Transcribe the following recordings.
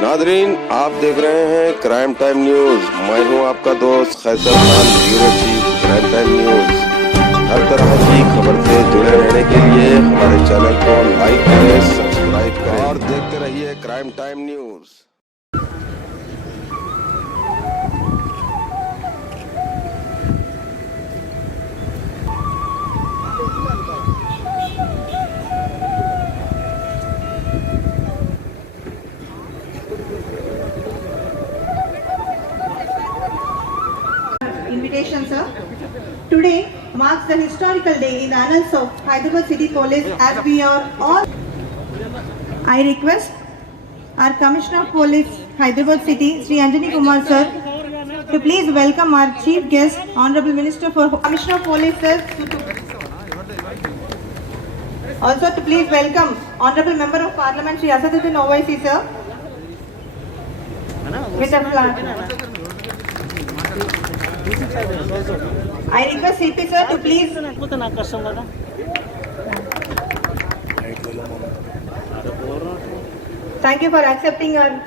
Nadreen, आप देख रहे हैं क्राइम टाइम न्यूज। मैं हूं आपका दोस्त Qaiser Khan, bureau chief crime time news. हर तरह की खबर से जुड़े रहने के लिए हमारे चैनल को लाइक करें, सब्सक्राइब करें और देखते रहिए crime time news. Invitation, sir. Today marks the historical day in the annals of Hyderabad City Police as we are all. I request our Commissioner of Police, Hyderabad City, Sri Anjani Kumar sir, to please welcome our chief guest, Honorable Minister for Commissioner of Police sir. Also to please welcome Honorable Member of Parliament, Sri Asaduddin Owaisi sir, with a flag. I request CP sir to please. Thank you for accepting our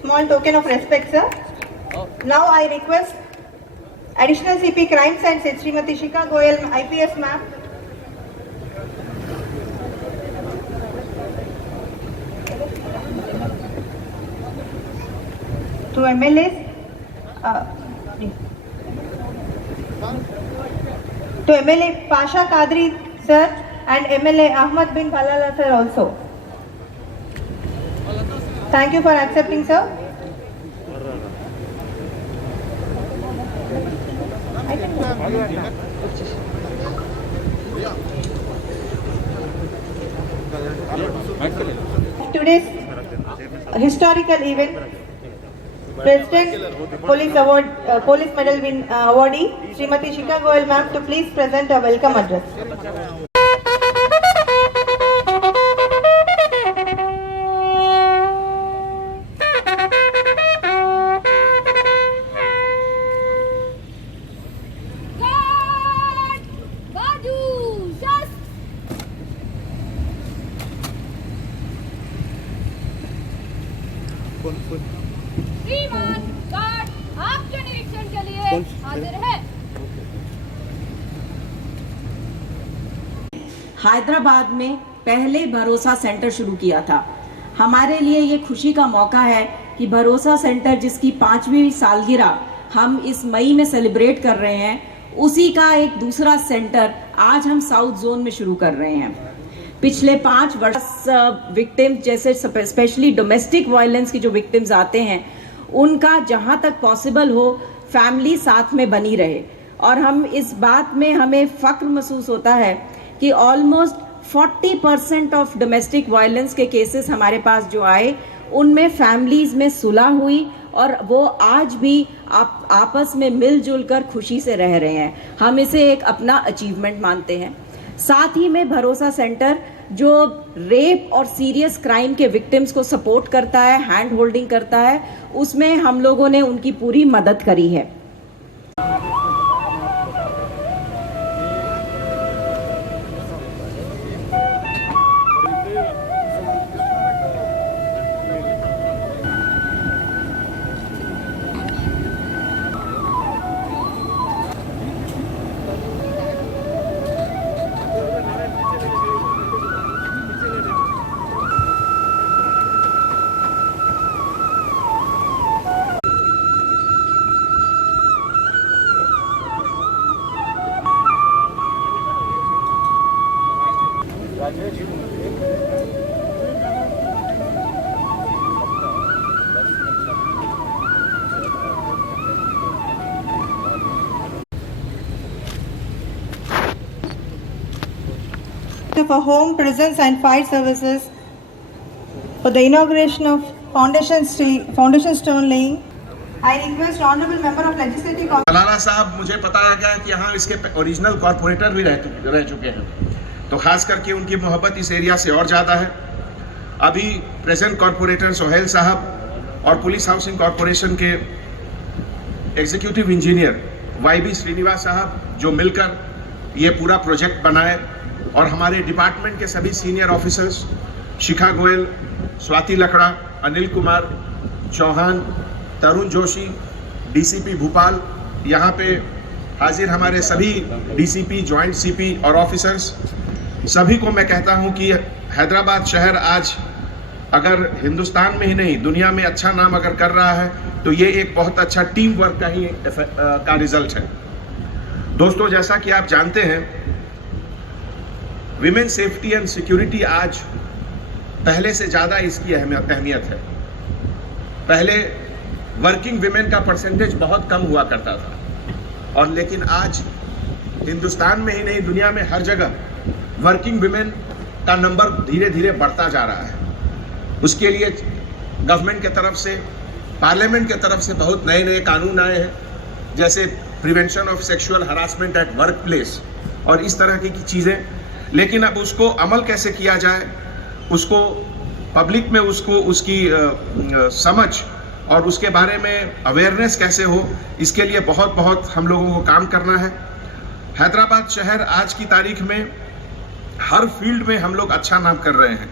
small token of respect, sir. Now I request Additional CP Crimes and Srimati Shikha Goyal, IPS ma'am. To MLAs. To MLA Pasha Kadri sir and MLA Ahmad bin Balala sir also. Thank you for accepting, sir. Today's historical event. President Police Award, Police Medal awardee, Srimati Shikha Goyal ma'am, to please present a welcome address. श्रीमान guard आपके निरीक्षण के लिए हाजिर है। हैदराबाद में पहले भरोसा सेंटर शुरू किया था। हमारे लिए ये खुशी का मौका है कि भरोसा सेंटर जिसकी 5वीं सालगिरह हम इस मई में सेलिब्रेट कर रहे हैं, उसी का एक दूसरा सेंटर आज हम साउथ जोन में शुरू कर रहे हैं। पिछले 5 वर्ष विक्टिम जैसे स्पेशली डोमेस्टिक वायलेंस की जो विक्टिम्स आते हैं, उनका जहां तक पॉसिबल हो फैमिली साथ में बनी रहे। और हम इस बात में हमें फख्र महसूस होता है कि ऑलमोस्ट 40% ऑफ डोमेस्टिक वायलेंस के केसेस हमारे पास जो आए, उनमें फैमिलीज में सुलह हुई और वो आज भी आपस में मिलजुल कर खुशी से रह रहे हैं। हम इसे एक अपना अचीवमेंट मानते हैं। साथ ही में भरोसा सेंटर जो रेप और सीरियस क्राइम के विक्टिम्स को सपोर्ट करता है, हैंड होल्डिंग करता है, उसमें हम लोगों ने उनकी पूरी मदद करी है। For Home, Prisons and Fire Services for the inauguration of foundation stone laying. I request Honorable Member of Legislative Council. लाला साहब, मुझे बताया गया कि यहाँ इसके ओरिजिनल कॉर्पोरेटर भी रह चुके हैं, तो खास करके उनकी मोहब्बत इस एरिया से और ज़्यादा है। अभी प्रेजेंट कॉर्पोरेटर सोहेल साहब और पुलिस हाउसिंग कॉर्पोरेशन के एग्जीक्यूटिव इंजीनियर YB श्रीनिवास साहब जो मिलकर ये पूरा प्रोजेक्ट बनाए, और हमारे डिपार्टमेंट के सभी सीनियर ऑफिसर्स शिखा गोयल, स्वाति लकड़ा, अनिल कुमार चौहान, तरुण जोशी, डीसीपी भोपाल, यहाँ पे हाजिर हमारे सभी डीसीपी, जॉइंट सीपी और ऑफिसर्स, सभी को मैं कहता हूँ कि हैदराबाद शहर आज अगर हिंदुस्तान में ही नहीं दुनिया में अच्छा नाम अगर कर रहा है तो ये एक बहुत अच्छा टीम वर्क का रिजल्ट है। दोस्तों, जैसा कि आप जानते हैं, विमेन सेफ्टी एंड सिक्योरिटी आज पहले से ज़्यादा इसकी अहमियत है। पहले वर्किंग विमेन का परसेंटेज बहुत कम हुआ करता था, और लेकिन आज हिंदुस्तान में ही नहीं दुनिया में हर जगह वर्किंग विमेन का नंबर धीरे धीरे बढ़ता जा रहा है। उसके लिए गवर्नमेंट के तरफ से, पार्लियामेंट के तरफ से बहुत नए नए कानून आए हैं, जैसे prevention of sexual harassment at work place और इस तरह की चीज़ें। लेकिन अब उसको अमल कैसे किया जाए, उसको पब्लिक में उसकी समझ और उसके बारे में अवेयरनेस कैसे हो, इसके लिए बहुत बहुत हम लोगों को काम करना है। हैदराबाद शहर आज की तारीख में हर फील्ड में हम लोग अच्छा नाम कर रहे हैं,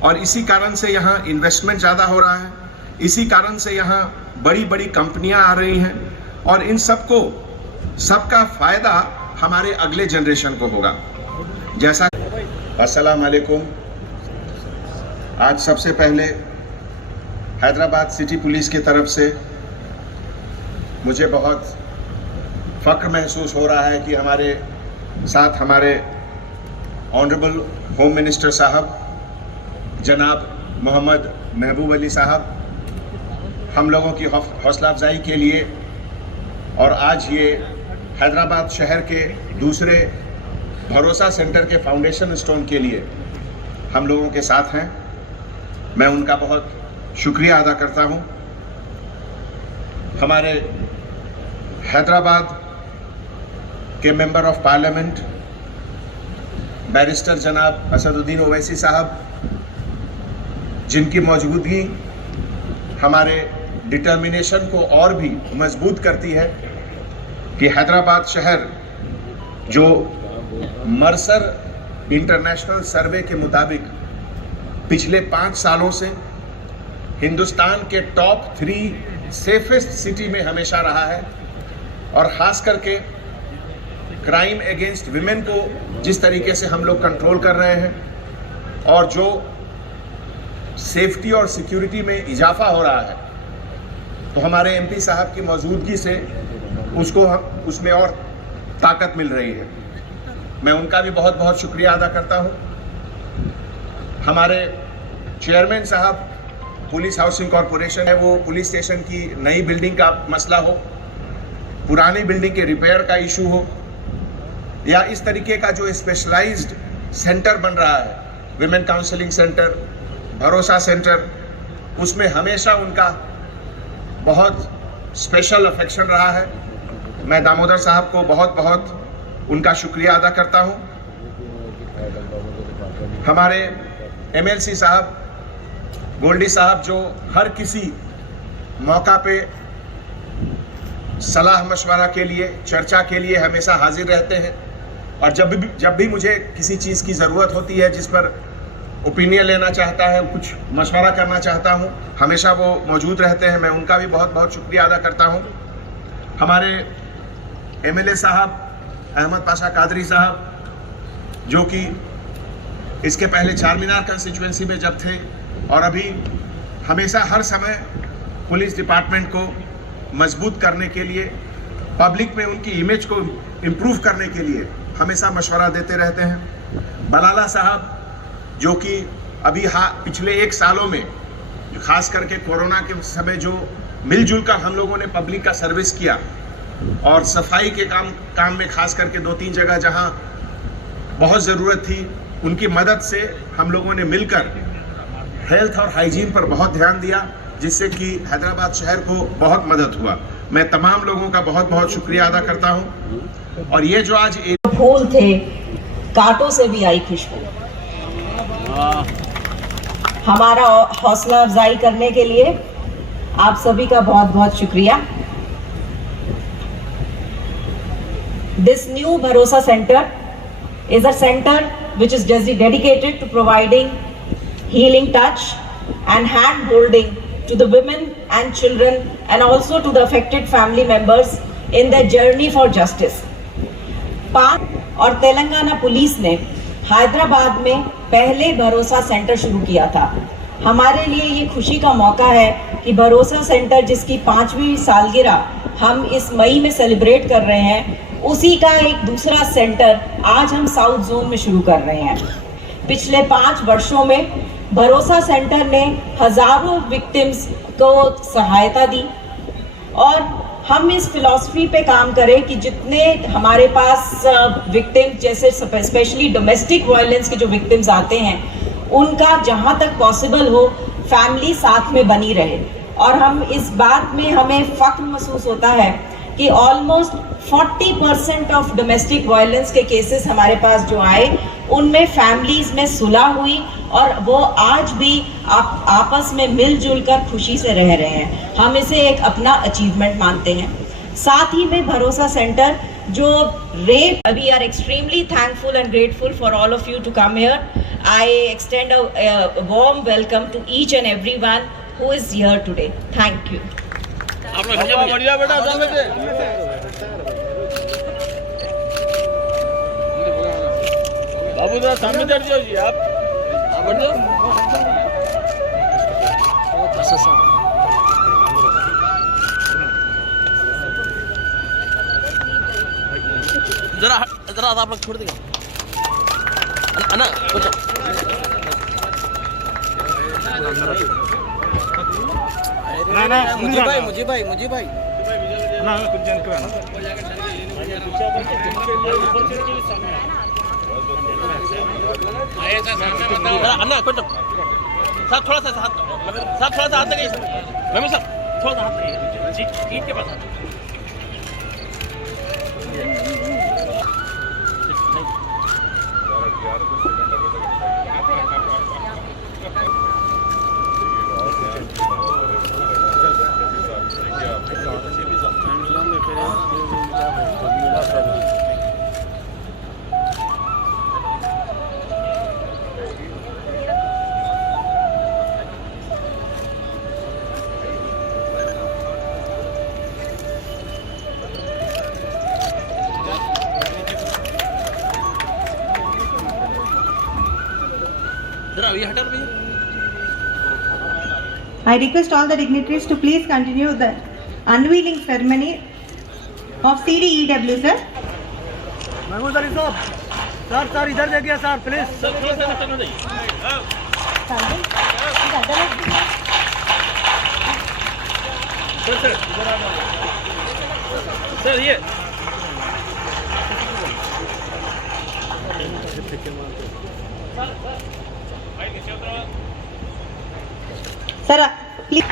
और इसी कारण से यहाँ इन्वेस्टमेंट ज़्यादा हो रहा है, इसी कारण से यहाँ बड़ी बड़ी कंपनियाँ आ रही हैं, और इन सबका फ़ायदा हमारे अगले जनरेशन को होगा। जैसा अस्सलाम वालेकुम। आज सबसे पहले हैदराबाद सिटी पुलिस की तरफ से मुझे बहुत फ़ख्र महसूस हो रहा है कि हमारे साथ हमारे ऑनरेबल होम मिनिस्टर साहब जनाब मोहम्मद महबूब अली साहब हम लोगों की हौसला अफजाई के लिए, और आज ये हैदराबाद शहर के दूसरे भरोसा सेंटर के फाउंडेशन स्टोन के लिए हम लोगों के साथ हैं। मैं उनका बहुत शुक्रिया अदा करता हूं। हमारे हैदराबाद के मेंबर ऑफ पार्लियामेंट बैरिस्टर जनाब असदुद्दीन ओवैसी साहब, जिनकी मौजूदगी हमारे डिटर्मिनेशन को और भी मजबूत करती है कि हैदराबाद शहर जो मर्सर इंटरनेशनल सर्वे के मुताबिक पिछले 5 सालों से हिंदुस्तान के टॉप 3 सेफेस्ट सिटी में हमेशा रहा है, और ख़ास करके क्राइम अगेंस्ट विमेन को जिस तरीके से हम लोग कंट्रोल कर रहे हैं, और जो सेफ्टी और सिक्योरिटी में इजाफा हो रहा है, तो हमारे एमपी साहब की मौजूदगी से उसमें और ताकत मिल रही है। मैं उनका भी बहुत बहुत शुक्रिया अदा करता हूं। हमारे चेयरमैन साहब, पुलिस हाउसिंग कॉरपोरेशन है, वो पुलिस स्टेशन की नई बिल्डिंग का मसला हो, पुरानी बिल्डिंग के रिपेयर का इशू हो, या इस तरीके का जो स्पेशलाइज्ड सेंटर बन रहा है, विमेन काउंसलिंग सेंटर, भरोसा सेंटर, उसमें हमेशा उनका बहुत स्पेशल अफेक्शन रहा है। मैं दामोदर साहब को बहुत बहुत उनका शुक्रिया अदा करता हूं। हमारे एमएलसी साहब, गोल्डी साहब, जो हर किसी मौका पे सलाह मशवरा के लिए, चर्चा के लिए हमेशा हाजिर रहते हैं, और जब भी मुझे किसी चीज़ की ज़रूरत होती है, जिस पर ओपिनियन लेना चाहता है, कुछ मशवरा करना चाहता हूं, हमेशा वो मौजूद रहते हैं। मैं उनका भी बहुत बहुत शुक्रिया अदा करता हूं। हमारे एमएलए साहब अहमद पाशा कादरी साहब, जो कि इसके पहले चारमीनार कंस्टिट्यूएंसी में जब थे, और अभी हमेशा हर समय पुलिस डिपार्टमेंट को मजबूत करने के लिए, पब्लिक में उनकी इमेज को इम्प्रूव करने के लिए हमेशा मशवरा देते रहते हैं। बलाला साहब, जो कि अभी पिछले 1 सालों में, खास करके कोरोना के समय, जो मिलजुल कर हम लोगों ने पब्लिक का सर्विस किया, और सफाई के काम में खास करके 2-3 जगह जहां बहुत ज़रूरत थी, उनकी मदद से हम लोगों ने मिलकर हेल्थ और हाइजीन पर बहुत ध्यान दिया, जिससे कि हैदराबाद शहर को बहुत मदद हुआ। मैं तमाम लोगों का बहुत बहुत शुक्रिया अदा करता हूं। और ये जो आज फूल थे, कांटों से भी आई खुशबू। हमारा हौसला अफजाई करने के लिए आप सभी का बहुत बहुत शुक्रिया। This new Bharosa Center is a center which is dedicated to providing healing touch and hand holding to the women and children and also to the affected family members in their journey for justice. पाक और Telangana police ने हैदराबाद में पहले भरोसा centre शुरू किया था। हमारे लिए ये खुशी का मौका है कि भरोसा सेंटर जिसकी 5वीं सालगिरह हम इस मई में सेलिब्रेट कर रहे हैं, उसी का एक दूसरा सेंटर आज हम साउथ जोन में शुरू कर रहे हैं। पिछले 5 वर्षों में भरोसा सेंटर ने हजारों विक्टिम्स को सहायता दी और हम इस फिलॉसफी पे काम करें कि जितने हमारे पास विक्टिम जैसे स्पेशली डोमेस्टिक वायलेंस के जो विक्टिम्स आते हैं, उनका जहां तक पॉसिबल हो फैमिली साथ में बनी रहे। और हम इस बात में हमें फख्र महसूस होता है कि ऑलमोस्ट 40% ऑफ डोमेस्टिक वायलेंस के केसेस हमारे पास जो आए, उनमें फैमिलीज में सुलह हुई और वो आज भी आपस में मिलजुल कर खुशी से रह रहे हैं। हम इसे एक अपना अचीवमेंट मानते हैं। साथ ही में भरोसा सेंटर जो रेप, we are extremely thankful and grateful for all of you to come here. I extend a warm welcome to each and everyone who is here today. Thank you. बढ़िया बेटा बाबू जरा सामने बैठ जाओ जी, आप बैठ जाओ। जरा आप लोग छोड़ देंगे अन्ना कुछ मुझे भाई ना कुछ जन को ना अन्ना कुछ साहब थोड़ा सा हाथ लगे मम्मी साहब थोड़ा सा हाथ लगे सीट के पास। I request all the dignitaries to please continue the unveiling ceremony of CDEW, sir. Mahmood Ali साहब, सर इधर देखिए सर प्लीज। सर ये Sir, please.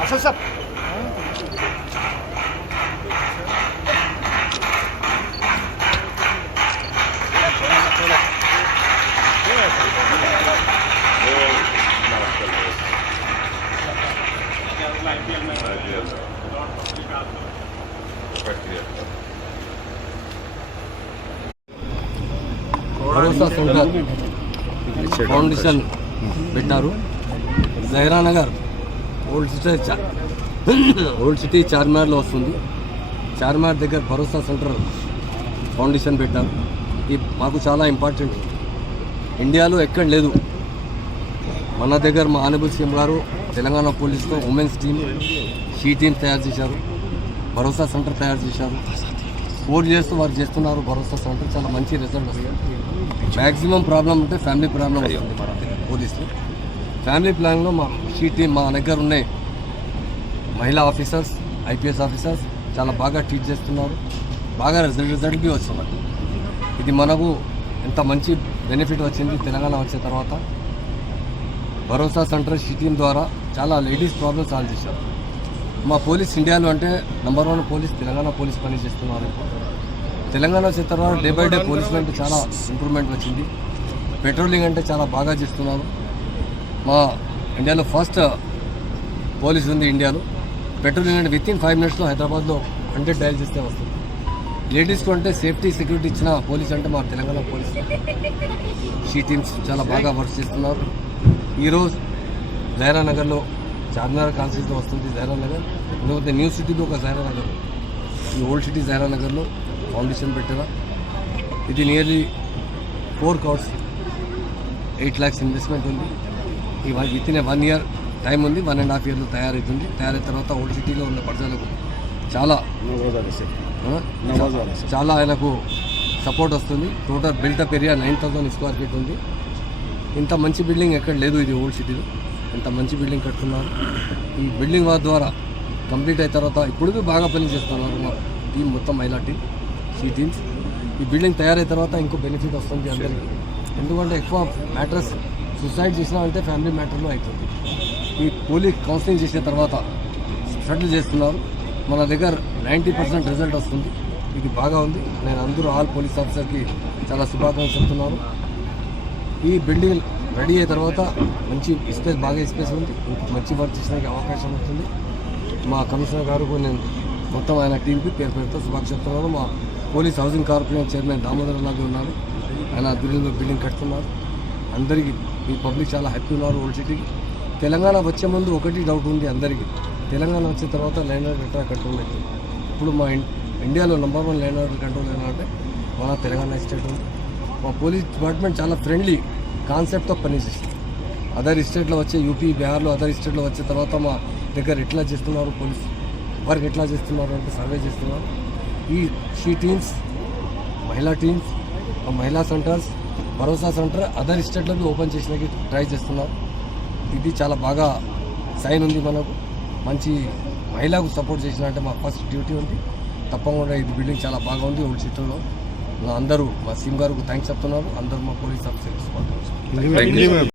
अच्छा सब భరోసా సెంటర్ ఫౌండేషన్ పెట్టారు. జహరా నగర్ ఓల్డ్ సిటీ చార్మినార్లో వస్తుంది. చార్మినార్ దగ్గర భరోసా సెంటర్ ఫౌండేషన్ పెట్టారు. ఇది మాకు చాలా ఇంపార్టెంట్. ఇండియాలో ఎక్కడ లేదు. మన దగ్గర మా ఆనరబుల్ సీఎం గారు తెలంగాణ పోలీస్తో ఉమెన్స్ టీమ్, షీ టీమ్ తయారు చేశారు. భరోసా సెంటర్ తయారు చేశారు. 4 years వారు చేస్తున్నారు. భరోసా సెంటర్ చాలా మంచి రిజల్ట్ వస్తుంది. మ్యాక్సిమం ప్రాబ్లం ఉంటే ఫ్యామిలీ ప్రాబ్లం వస్తుంది మన పోలీసులు. ఫ్యామిలీ ప్లాన్లో మా షీ టీమ్ మా దగ్గర ఉన్నాయి. మహిళా ఆఫీసర్స్, ఐపీఎస్ ఆఫీసర్స్ చాలా బాగా ట్రీట్ చేస్తున్నారు. బాగా రిజల్ట్ బి వస్తున్నారు. ఇది మనకు ఎంత మంచి బెనిఫిట్ వచ్చింది తెలంగాణ వచ్చిన తర్వాత. భరోసా సెంటర్ షీ టీమ్ ద్వారా చాలా లేడీస్ ప్రాబ్లమ్ సాల్వ్ చేశారు. మా పోలీస్ ఇండియాలో అంటే నెంబర్ 1 పోలీస్ తెలంగాణ పోలీస్ పని చేస్తున్నారు. తెలంగాణ వచ్చిన తర్వాత డే బై డే పోలీసులు అంటే చాలా ఇంప్రూవ్మెంట్ వచ్చింది. పెట్రోలింగ్ అంటే చాలా బాగా చేస్తున్నారు. మా ఇండియాలో ఫస్ట్ పోలీస్ ఉంది ఇండియాలో. పెట్రోలింగ్ అంటే విత్ ఇన్ 5 minutes హైదరాబాద్లో 100 డయల్ చేస్తే వస్తుంది. లేడీస్కు అంటే సేఫ్టీ సెక్యూరిటీ ఇచ్చిన పోలీస్ అంటే మా తెలంగాణ పోలీస్ షీ టీమ్స్ చాలా బాగా వర్క్ చేస్తున్నారు. ఈరోజు జైరా నగర్లో చార్మినార్ కాన్స్టిట్యూన్సీలో వస్తుంది జైరా నగర్, లేకపోతే న్యూ సిటీలో ఒక జైరా నగర్, ఈ ఓల్డ్ సిటీ జైరా నగర్లో ఫౌండేషన్ పెట్టారా. ఇది నియర్లీ 4 crores 8 lakhs ఇన్వెస్ట్మెంట్ ఉంది. ఈ విత్ ఇన్ 1 year టైం ఉంది, 1.5 yearలో తయారవుతుంది. తయారైన తర్వాత ఓల్డ్ సిటీలో ఉన్న ప్రజలకు చాలా ఆయనకు సపోర్ట్ వస్తుంది. Total built-up area 9,000 square feet ఉంది. ఇంత మంచి బిల్డింగ్ ఎక్కడ లేదు ఇది ఓల్డ్ సిటీలో. ఇంత మంచి బిల్డింగ్ కట్టుకున్నారు. ఈ బిల్డింగ్ ద్వారా కంప్లీట్ అయిన తర్వాత ఇప్పుడు బాగా పని చేస్తున్నారు మా టీం, మొత్తం మహిళా టీం, షీ టీమ్స్. ఈ బిల్డింగ్ తయారైన తర్వాత ఇంకో బెనిఫిట్ వస్తుంది అందరికీ. ఎందుకంటే ఎక్కువ మ్యాటర్స్ సూసైడ్ చేసినా అంటే ఫ్యామిలీ మ్యాటర్లో అవుతుంది. ఈ పోలీస్ కౌన్సిలింగ్ చేసిన తర్వాత సెటిల్ చేస్తున్నారు. మన దగ్గర 90% రిజల్ట్ వస్తుంది. ఇది బాగా ఉంది. నేను అందరూ ఆల్ పోలీస్ ఆఫీసర్కి చాలా శుభాకాంక్షలు చెప్తున్నాను. ఈ బిల్డింగ్ రెడీ అయిన తర్వాత మంచి స్పేస్, బాగా స్పేస్ ఉంది, మంచి వర్క్ చేసడానికి అవకాశం ఉంటుంది. మా కమిషనర్ గారు నేను మొత్తం ఆయన టీంకి పేరుతో శుభాకాంక్షలు చెప్తున్నాను. మా police housing corporation chairman Damodar లాగా ఉన్నారు, ఆయన ఆధ్వర్యంలో బిల్డింగ్ కట్టుతున్నారు. అందరికీ ఈ పబ్లిక్ చాలా హ్యాపీ ఉన్నారు. ఓల్డ్ సిటీకి తెలంగాణ వచ్చే ముందు ఒకటి డౌట్ ఉంది అందరికీ, తెలంగాణ వచ్చిన తర్వాత ల్యాండ్ ఆర్డర్ ఎట్లా కంట్రోల్ అవుతుంది. ఇప్పుడు మా ఇండియాలో నెంబర్ 1 ల్యాండ్ ఆర్డర్ కంట్రోల్ అయినా మన తెలంగాణ స్టేట్ ఉంది. మా పోలీస్ డిపార్ట్మెంట్ చాలా ఫ్రెండ్లీ కాన్సెప్ట్తో పనిచేస్తుంది. అదర్ స్టేట్లో వచ్చే యూపీ, బీహార్లో అదర్ స్టేట్లో వచ్చిన తర్వాత మా దగ్గర ఎట్లా చేస్తున్నారు, పోలీస్ వర్క్ ఎట్లా చేస్తున్నారు అంటే సర్వే చేస్తున్నారు. ఈ షీ టీమ్స్, మహిళా టీమ్స్, మహిళా సెంటర్స్, భరోసా సెంటర్ అదర్ స్టేట్లకు ఓపెన్ చేసినకి ట్రై చేస్తున్నారు. ఇది చాలా బాగా సైన్ ఉంది. మనకు మంచి మహిళకు సపోర్ట్ చేసినట్టే మా ఫస్ట్ డ్యూటీ ఉంది. తప్పకుండా ఇది బిల్డింగ్ చాలా బాగా ఉంది ఓల్డ్ సిటీలో. అందరూ మా సీఎం గారికి థ్యాంక్స్ చెప్తున్నారు. అందరూ మా పోలీస్ ఆఫీసర్స్